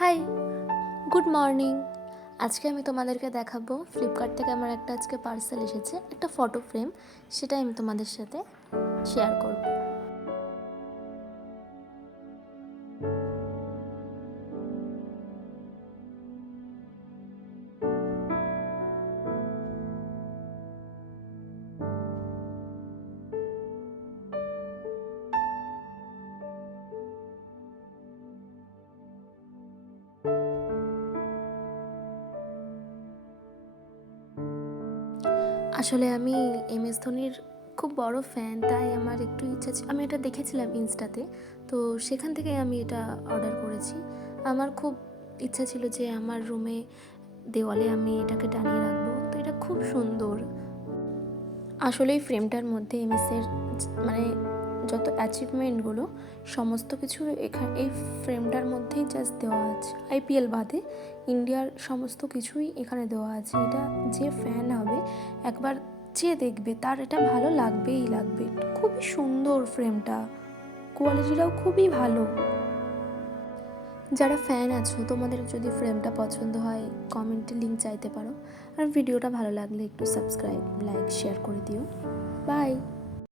High, good morning. আজকে আমি তোমাদেরকে দেখাবো ফ্লিপকার্ট থেকে আমার একটা আজকে পার্সেল এসেছে, একটা ফটো ফ্রেম। সেটাই আমি তোমাদের সাথে শেয়ার করব। আসলে আমি MS ধোনির খুব বড় ফ্যান, তাই আমার একটু ইচ্ছা ছিল। আমি এটা দেখেছিলাম ইনস্টাতে, তো সেখান থেকে আমি এটা অর্ডার করেছি। আমার খুব ইচ্ছা ছিল যে আমার রুমে দেওয়ালে আমি এটাকে টানিয়ে রাখবো, তো এটা খুব সুন্দর। আসলে এই ফ্রেমটার মধ্যে এমএসের মানে যত অ্যাচিভমেন্টগুলো সমস্ত কিছু এখানে এই ফ্রেমটার মধ্যেই জাস্ট দেওয়া আছে। IPL বাদে ইন্ডিয়ার সমস্ত কিছুই এখানে দেওয়া আছে। এটা যে ফ্যান হবে, একবার যে দেখবে তার এটা ভালো লাগবেই লাগবে। খুবই সুন্দর ফ্রেমটা, কোয়ালিটিটাও খুবই ভালো। যারা ফ্যান আছো, তোমাদের যদি ফ্রেমটা পছন্দ হয় কমেন্টে লিঙ্ক চাইতে পারো। আর ভিডিওটা ভালো লাগলে একটু সাবস্ক্রাইব, লাইক, শেয়ার করে দিও। বাই।